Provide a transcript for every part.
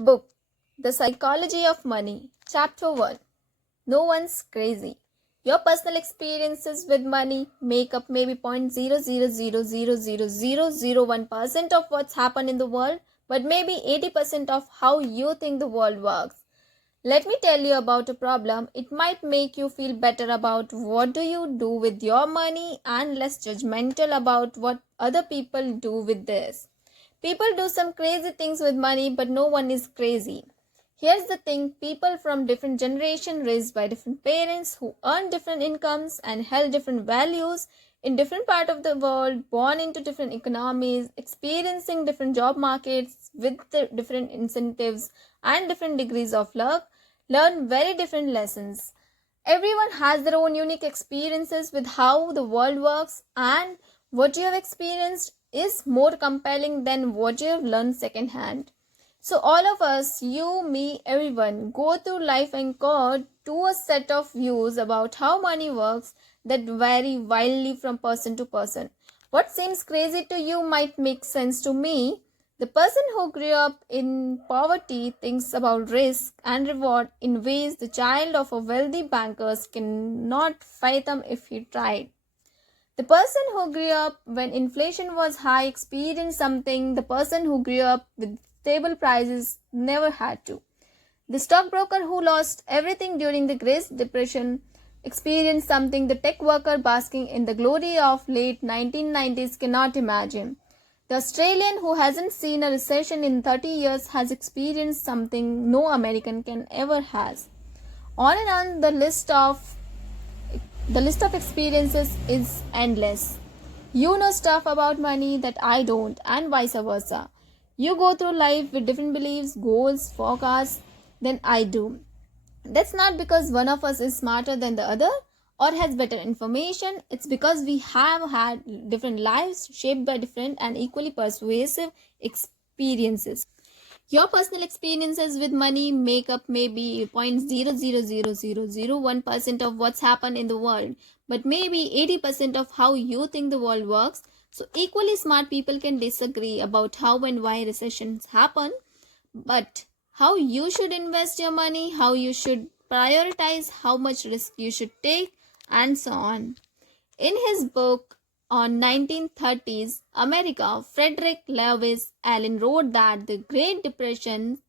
Book The Psychology of Money, Chapter 1. No one's crazy. Your personal experiences with money make up maybe 0.000000001% of what's happened in the world, but maybe 80% of how you think the world works. Let me tell you about a problem. It might make you feel better about what do you do with your money and less judgmental about what other people do with this. People do some crazy things with money, but no one is crazy. Here's the thing, people from different generations raised by different parents who earn different incomes and held different values in different part of the world, born into different economies, experiencing different job markets with the different incentives and different degrees of luck, learn very different lessons. Everyone has their own unique experiences with how the world works, and what you have experienced is more compelling than what you have learned secondhand. So, all of us, you, me, everyone, go through life anchored to a set of views about how money works that vary wildly from person to person. What seems crazy to you might make sense to me. The person who grew up in poverty thinks about risk and reward in ways the child of a wealthy banker cannot fathom if he tried. The person who grew up when inflation was high experienced something the person who grew up with stable prices never had to. The stockbroker who lost everything during the Great Depression experienced something the tech worker basking in the glory of late 1990s cannot imagine. The Australian who hasn't seen a recession in 30 years has experienced something no American can ever has. On and on the list of experiences is endless. You know stuff about money that I don't, and vice versa. You go through life with different beliefs, goals, forecasts than I do. That's not because one of us is smarter than the other or has better information. It's because we have had different lives shaped by different and equally persuasive experiences. Your personal experiences with money make up maybe 0.0000001% of what's happened in the world, but maybe 80% of how you think the world works. So, equally smart people can disagree about how and why recessions happen, but how you should invest your money, how you should prioritize, how much risk you should take, and so on. In his book on 1930s America, Frederick Lewis Allen wrote that the Great Depression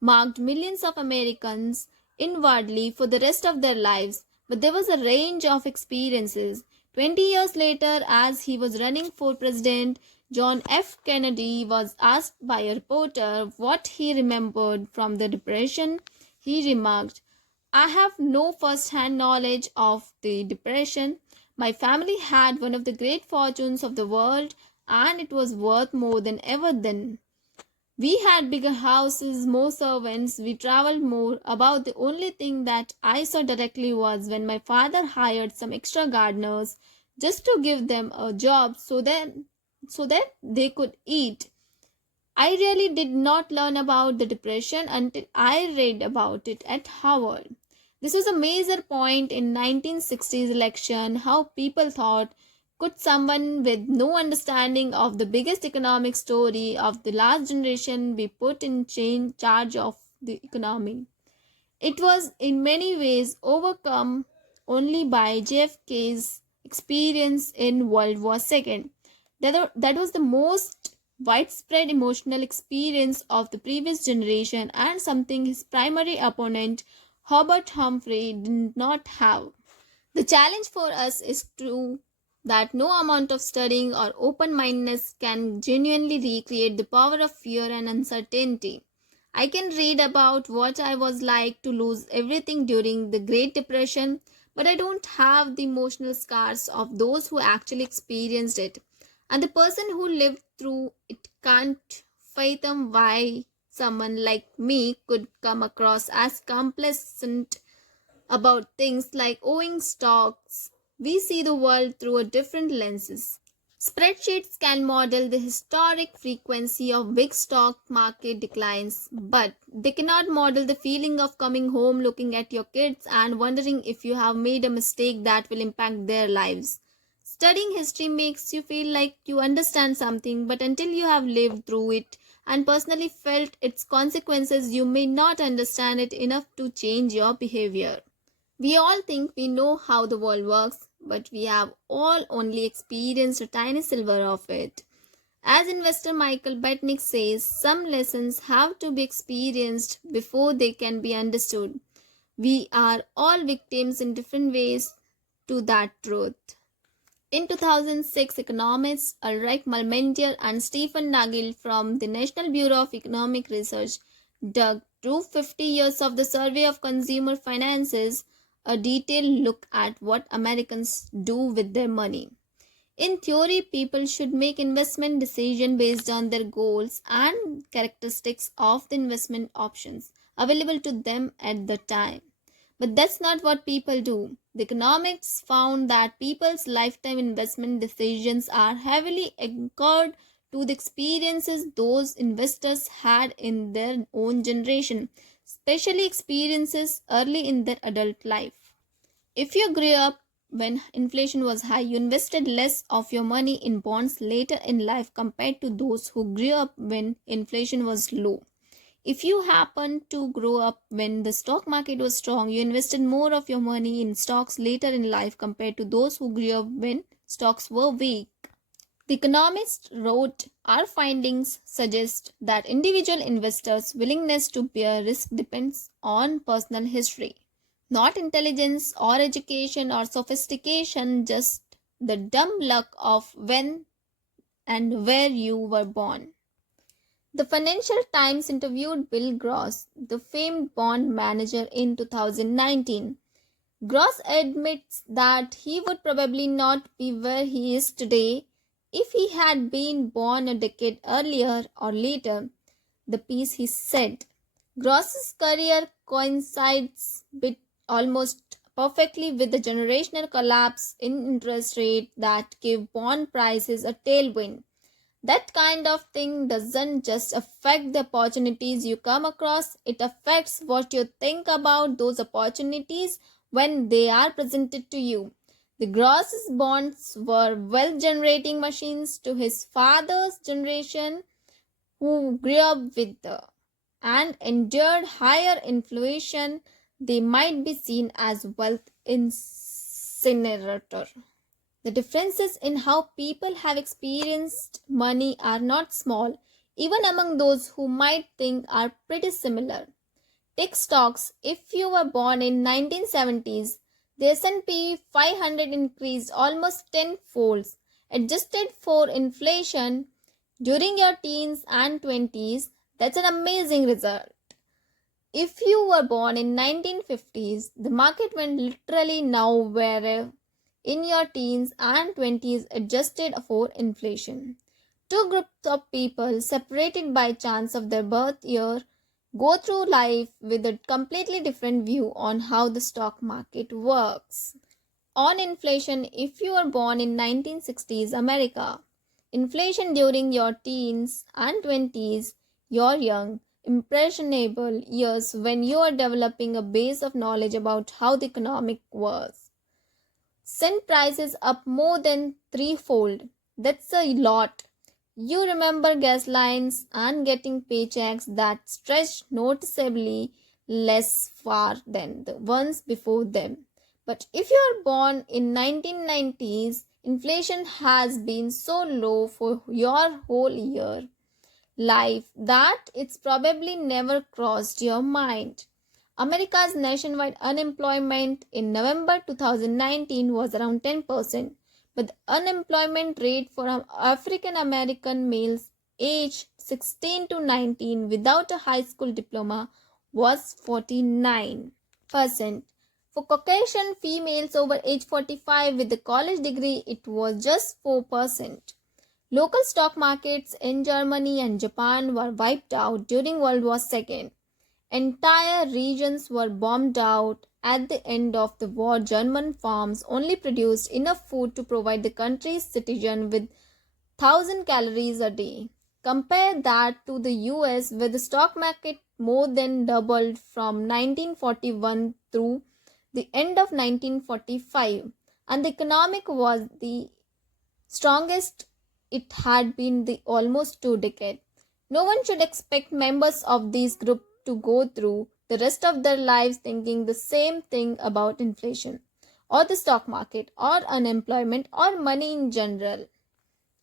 marked millions of Americans inwardly for the rest of their lives, but there was a range of experiences. 20 years later, as he was running for president, John F. Kennedy was asked by a reporter what he remembered from the Depression. He remarked, I have no first hand knowledge of the Depression. My family had one of the great fortunes of the world, and it was worth more than ever then. We had bigger houses, more servants, we traveled more. About the only thing that I saw directly was when my father hired some extra gardeners just to give them a job so that they could eat. I really did not learn about the Depression until I read about it at Harvard. This was a major point in 1960s election, how people thought, could someone with no understanding of the biggest economic story of the last generation be put in charge of the economy? It was in many ways overcome only by JFK's experience in World War II. That was the most widespread emotional experience of the previous generation and something his primary opponent, Herbert Humphrey, did not have. The challenge for us is true that no amount of studying or open mindedness can genuinely recreate the power of fear and uncertainty. I can read about what I was like to lose everything during the Great Depression, but I don't have the emotional scars of those who actually experienced it. And the person who lived through it can't fathom why someone like me could come across as complacent about things like owing stocks. We see the world through a different lenses. Spreadsheets can model the historic frequency of big stock market declines, but they cannot model the feeling of coming home, looking at your kids, and wondering if you have made a mistake that will impact their lives. Studying history makes you feel like you understand something, but until you have lived through it and personally felt its consequences, you may not understand it enough to change your behavior. We all think we know how the world works, but we have all only experienced a tiny sliver of it. As investor Michael Betnick says, some lessons have to be experienced before they can be understood. We are all victims in different ways to that truth. In 2006, economists Ulrich Malmendier and Stephen Nagel from the National Bureau of Economic Research dug through 50 years of the Survey of Consumer Finances, a detailed look at what Americans do with their money. In theory, people should make investment decisions based on their goals and characteristics of the investment options available to them at the time. But that's not what people do. The economics found that people's lifetime investment decisions are heavily anchored to the experiences those investors had in their own generation, especially experiences early in their adult life. If you grew up when inflation was high, you invested less of your money in bonds later in life compared to those who grew up when inflation was low. If you happened to grow up when the stock market was strong, you invested more of your money in stocks later in life compared to those who grew up when stocks were weak. The economist wrote, our findings suggest that individual investors' willingness to bear risk depends on personal history, not intelligence or education or sophistication, just the dumb luck of when and where you were born. The Financial Times interviewed Bill Gross, the famed bond manager, in 2019. Gross admits that he would probably not be where he is today if he had been born a decade earlier or later. The piece he said, Gross's career coincides almost perfectly with the generational collapse in interest rate that gave bond prices a tailwind. That kind of thing doesn't just affect the opportunities you come across, it affects what you think about those opportunities when they are presented to you. The Gross's bonds were wealth generating machines to his father's generation, who grew up with and endured higher inflation. They might be seen as wealth incinerator. The differences in how people have experienced money are not small, even among those who might think are pretty similar. Take stocks. If you were born in 1970s, the S&P 500 increased almost tenfold, adjusted for inflation during your teens and 20s. That's an amazing result. If you were born in 1950s, the market went literally nowhere in your teens and 20s, adjusted for inflation. Two groups of people separated by chance of their birth year go through life with a completely different view on how the stock market works. On inflation, if you were born in 1960s America, inflation during your teens and 20s, your young, impressionable years when you are developing a base of knowledge about how the economic works, sent prices up more than threefold. That's a lot. You remember gas lines and getting paychecks that stretched noticeably less far than the ones before them. But if you are born in 1990s, inflation has been so low for your whole year life that it's probably never crossed your mind. America's nationwide unemployment in November 2019 was around 10%, but the unemployment rate for African American males aged 16 to 19 without a high school diploma was 49%. For Caucasian females over age 45 with a college degree, it was just 4%. Local stock markets in Germany and Japan were wiped out during World War II. Entire regions were bombed out. At the end of the war, German farms only produced enough food to provide the country's citizens with 1,000 calories a day. Compare that to the US, where the stock market more than doubled from 1941 through the end of 1945, and the economic was the strongest it had been the almost 2 decades. No one should expect members of this group to go through the rest of their lives thinking the same thing about inflation, or the stock market, or unemployment, or money in general.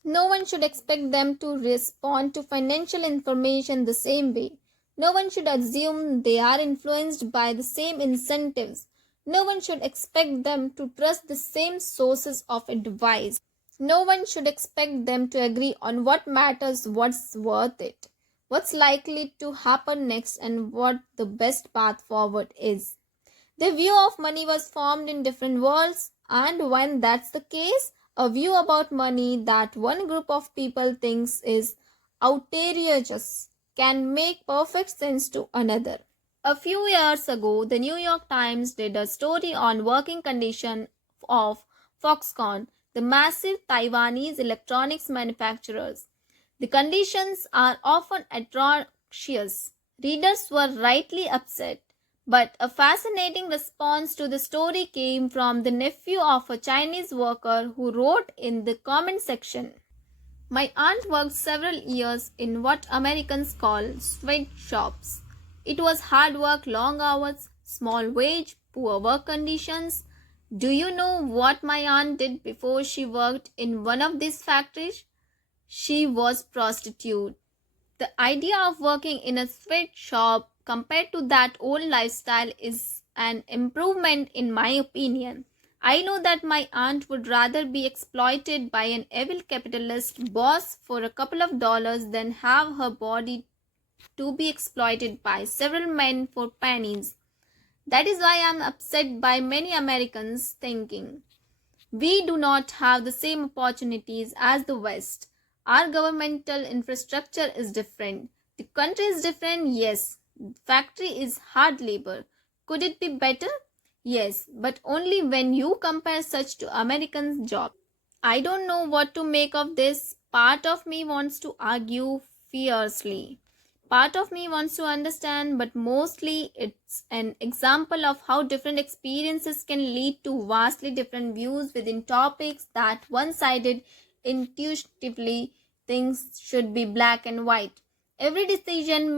No one should expect them to respond to financial information the same way. No one should assume they are influenced by the same incentives. No one should expect them to trust the same sources of advice. No one should expect them to agree on what matters, what's worth it, what's likely to happen next, and what the best path forward is. Their view of money was formed in different worlds, and when that's the case, a view about money that one group of people thinks is outrageous can make perfect sense to another. A few years ago, the New York Times did a story on working condition of Foxconn, the massive Taiwanese electronics manufacturers. The conditions are often atrocious. Readers were rightly upset, but a fascinating response to the story came from the nephew of a Chinese worker who wrote in the comment section. My aunt worked several years in what Americans call sweatshops. It was hard work, long hours, small wage, poor work conditions. Do you know what my aunt did before she worked in one of these factories? She was prostitute. The idea of working in a sweatshop compared to that old lifestyle is an improvement in my opinion. I know that my aunt would rather be exploited by an evil capitalist boss for a couple of dollars than have her body to be exploited by several men for pennies. That is why I am upset by many Americans thinking we do not have the same opportunities as the West. Our governmental infrastructure is different. The country is different, yes. Factory is hard labor. Could it be better? Yes, but only when you compare such to American jobs. I don't know what to make of this. Part of me wants to argue fiercely. Part of me wants to understand, but mostly it's an example of how different experiences can lead to vastly different views within topics that one sided intuitively thinks should be black and white. Every decision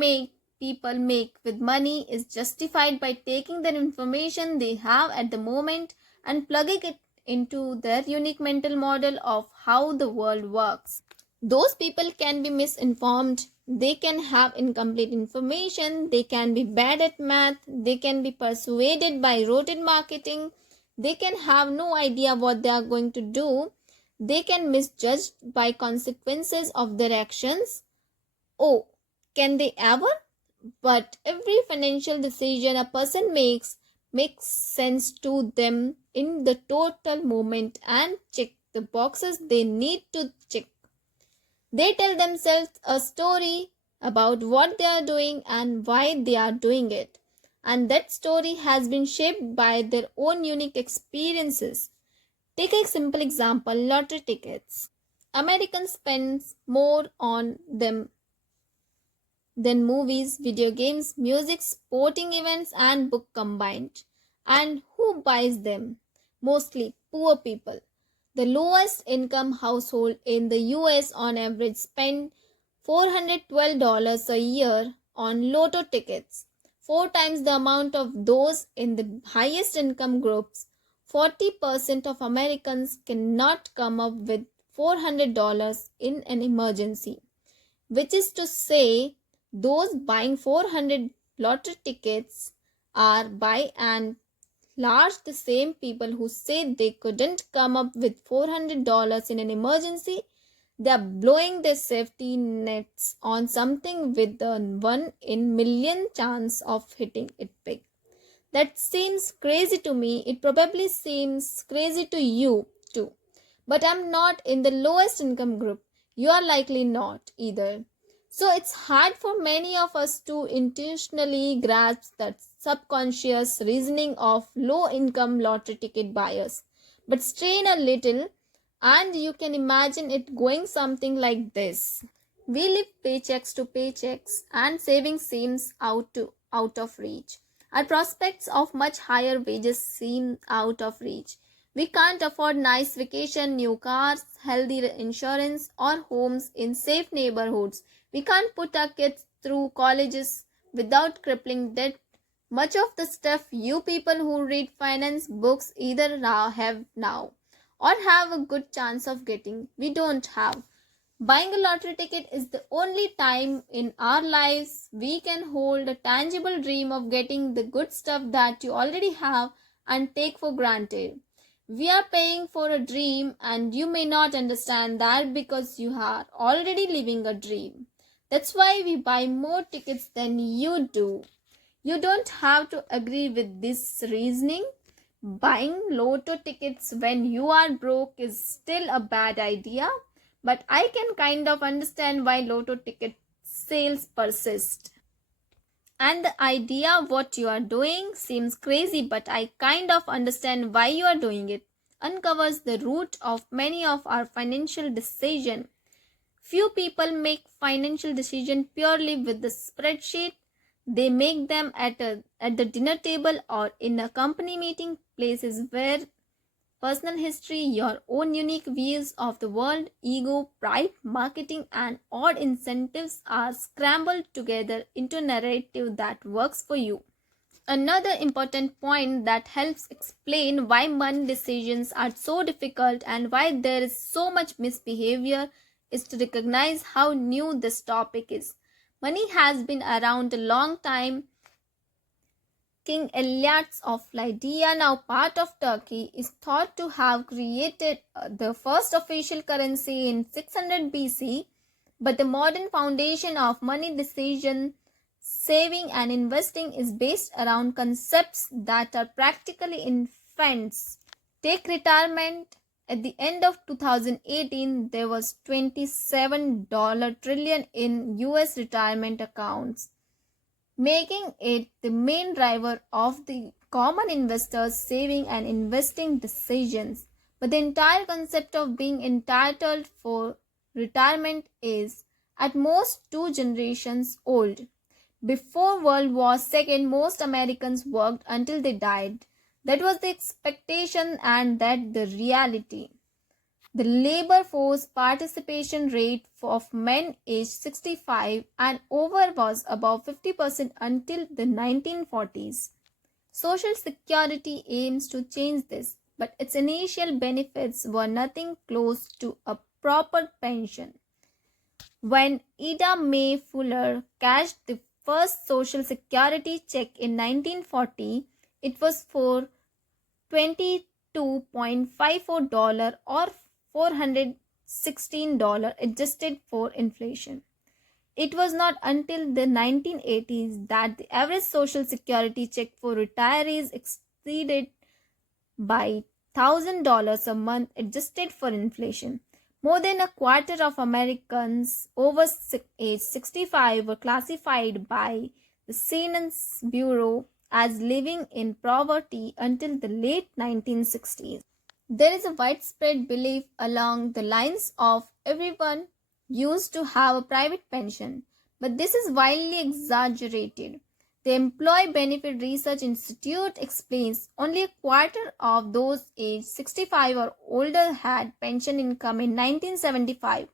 people make with money is justified by taking the information they have at the moment and plugging it into their unique mental model of how the world works. Those people can be misinformed, they can have incomplete information, they can be bad at math, they can be persuaded by rote marketing, they can have no idea what they are going to do, they can misjudge by consequences of their actions. Oh, can they ever? But every financial decision a person makes sense to them in the total moment and check the boxes they need to check. They tell themselves a story about what they are doing and why they are doing it. And that story has been shaped by their own unique experiences. Take a simple example, lottery tickets. Americans spend more on them than movies, video games, music, sporting events, and book combined. And who buys them? Mostly poor people. The lowest income household in the US on average spend $412 a year on lotto tickets, 4 times the amount of those in the highest income groups. 40% of Americans cannot come up with $400 in an emergency, which is to say, those buying 400 lottery tickets are by and large the same people who say they couldn't come up with $400 in an emergency. They are blowing their safety nets on something with a 1 in million chance of hitting it big. That seems crazy to me. It probably seems crazy to you too. But I'm not in the lowest income group. You are likely not either. So it's hard for many of us to intentionally grasp that subconscious reasoning of low income lottery ticket buyers. But strain a little and you can imagine it going something like this. We live paychecks to paychecks and saving seems out of reach. Our prospects of much higher wages seem out of reach. We can't afford nice vacation, new cars, healthy insurance, or homes in safe neighborhoods. We can't put our kids through colleges without crippling debt. Much of the stuff you people who read finance books either now have now or have a good chance of getting, we don't have. Buying a lottery ticket is the only time in our lives we can hold a tangible dream of getting the good stuff that you already have and take for granted. We are paying for a dream, and you may not understand that because you are already living a dream. That's why we buy more tickets than you do. You don't have to agree with this reasoning. Buying lotto tickets when you are broke is still a bad idea, but I can kind of understand why lotto ticket sales persist. And the idea of what you are doing seems crazy, but I kind of understand why you are doing it. Uncovers the root of many of our financial decisions. Few people make financial decisions purely with the spreadsheet. They make them at the dinner table or in a company meeting, places where personal history, your own unique views of the world, ego, pride, marketing, and odd incentives are scrambled together into a narrative that works for you. Another important point that helps explain why money decisions are so difficult and why there is so much misbehavior is to recognize how new this topic is. Money has been around a long time. King Elias of Lydia, now part of Turkey, is thought to have created the first official currency in 600 BC, but the modern foundation of money decision, saving, and investing is based around concepts that are practically infants. Take retirement. At the end of 2018, there was $27 trillion in US retirement accounts, making it the main driver of the common investors' saving and investing decisions. But the entire concept of being entitled for retirement is at most 2 generations old. Before World War II, most Americans worked until they died. That was the expectation and that the reality. The labor force participation rate of men aged 65 and over was above 50% until the 1940s. Social Security aims to change this, but its initial benefits were nothing close to a proper pension. When Ida Mae Fuller cashed the first Social Security check in 1940, it was for $22.54 or $416 adjusted for inflation. It was not until the 1980s that the average Social Security check for retirees exceeded by $1,000 a month adjusted for inflation. More than a quarter of Americans over age 65 were classified by the Census Bureau as living in poverty until the late 1960s. There is a widespread belief along the lines of everyone used to have a private pension, but this is wildly exaggerated. The Employee Benefit Research Institute explains only a quarter of those aged 65 or older had pension income in 1975.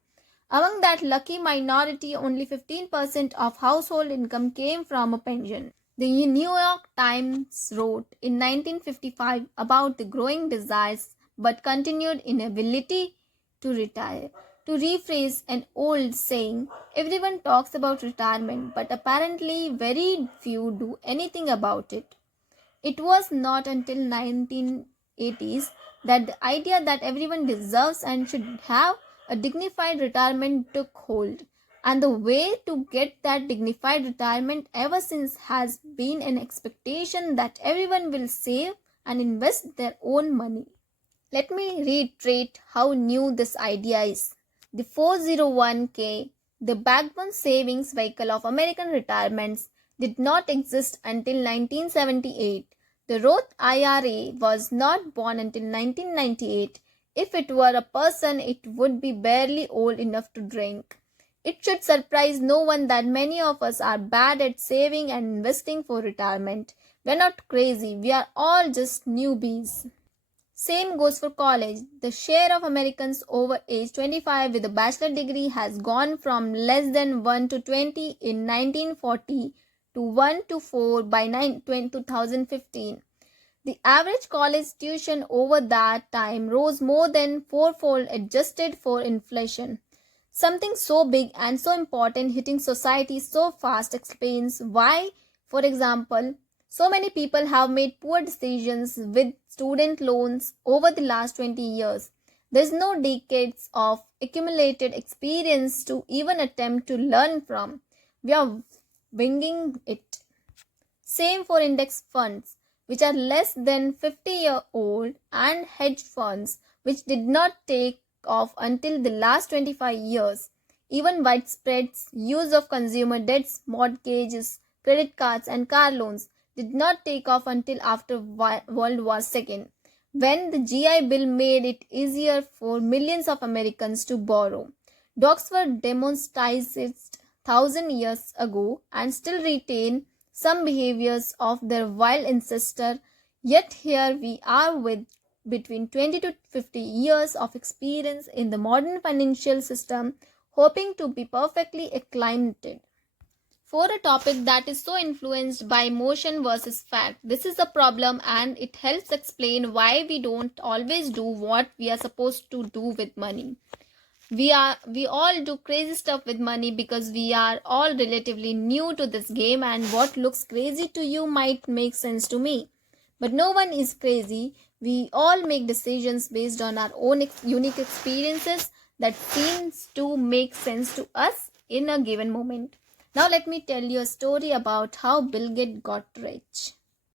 Among that lucky minority, only 15% of household income came from a pension. The New York Times wrote in 1955 about the growing desires but continued inability to retire. To rephrase an old saying, everyone talks about retirement, but apparently very few do anything about it. It was not until 1980s that the idea that everyone deserves and should have a dignified retirement took hold. And the way to get that dignified retirement ever since has been an expectation that everyone will save and invest their own money. Let me reiterate how new this idea is. The 401k, the backbone savings vehicle of American retirements, did not exist until 1978. The Roth IRA was not born until 1998. If it were a person, it would be barely old enough to drink. It should surprise no one that many of us are bad at saving and investing for retirement. We're not crazy, we are all just newbies. Same goes for college. The share of Americans over age 25 with a bachelor degree has gone from less than 1 to 20 in 1940 to 1 to 4 by 2015. The average college tuition over that time rose more than fourfold adjusted for inflation. Something so big and so important hitting society so fast explains why, for example, so many people have made poor decisions with student loans over the last 20 years. There is no decades of accumulated experience to even attempt to learn from. We are winging it. Same for index funds, which are less than 50-year-old, and hedge funds, which did not take off until the last 25 years. Even widespread use of consumer debts, mortgages, credit cards, and car loans did not take off until after World War II, when the GI Bill made it easier for millions of Americans to borrow. Dogs were demonetized 1,000 years ago and still retain some behaviors of their wild ancestor, yet here we are with between 20 to 50 years of experience in the modern financial system, hoping to be perfectly acclimated. For a topic that is so influenced by emotion versus fact, this is a problem and it helps explain why we don't always do what we are supposed to do with money. We all do crazy stuff with money because we are all relatively new to this game, and what looks crazy to you might make sense to me. But no one is crazy. We all make decisions based on our own unique experiences that seems to make sense to us in a given moment. Now let me tell you a story about how Bill Gates got rich.